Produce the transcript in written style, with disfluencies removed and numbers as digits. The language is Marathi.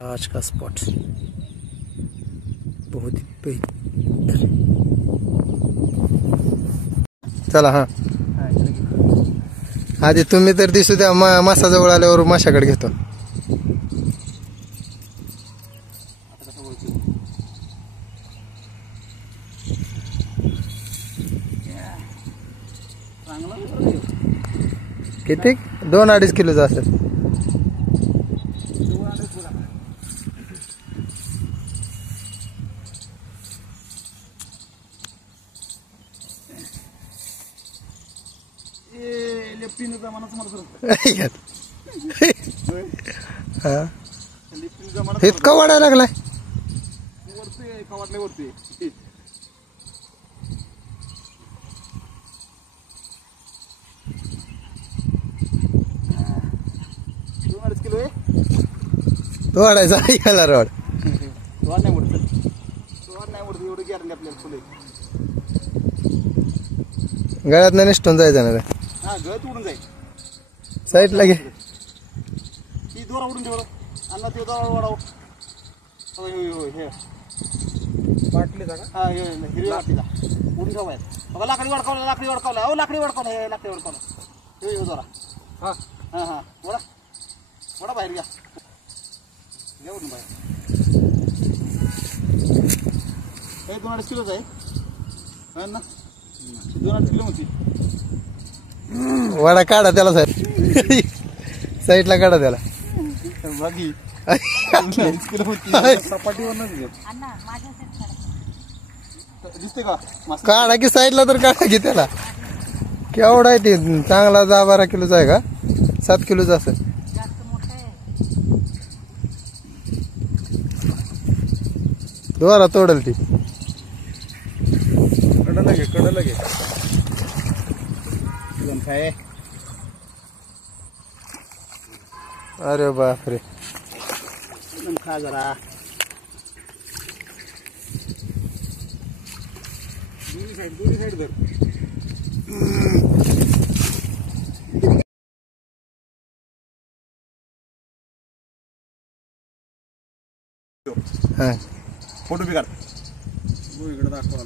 आज का स्पॉट बहुत ही बेहतर। चला हा आधी तुम्ही तर दिसू द्या, मासा जवळ आल्यावर माशाकडे घेतो. किती 2-2.5 किलोचा असेल. इतका वाढायला लागलाय. तो वाढायचा ऐकायला रॉड गळ्यात नाही निष्ठून जायचं ना रे. गळत उडून जाईल. साईडला घे. ही दोरा उडून ठेव अण्णा, ते दोरा वाढव. होय होय होय हे बाटलीचा का? हा हिरव्या बाटलीचा उडून ठेव बाहेर. बघा लाकडी वडकावला, लाकडी वडकावला. अहो लाकडी वडकावला, हे लाकडी वडकावला. हे दोरा. हा हा हा वडा वडा बाहेर घ्या. घ्या उडून बाहेर. हे 2.5 किलोच आहे अण्णा. 2.5 किलो होती. वडा काढा त्याला साईड साईडला काढा त्याला. बाकी दिसते का काढा की साईडला तर काढा की त्याला. केवढा आहे ते? चांगला 10-12 किलोचा आहे का? 7 किलोचा असेल. दोरा तोडल ती. कडला घे, कडला घे. काय अरे बापरे. खा जरा. दोन्ही साईड धर. हा फोटो बी काढ. इकडे दाखवा.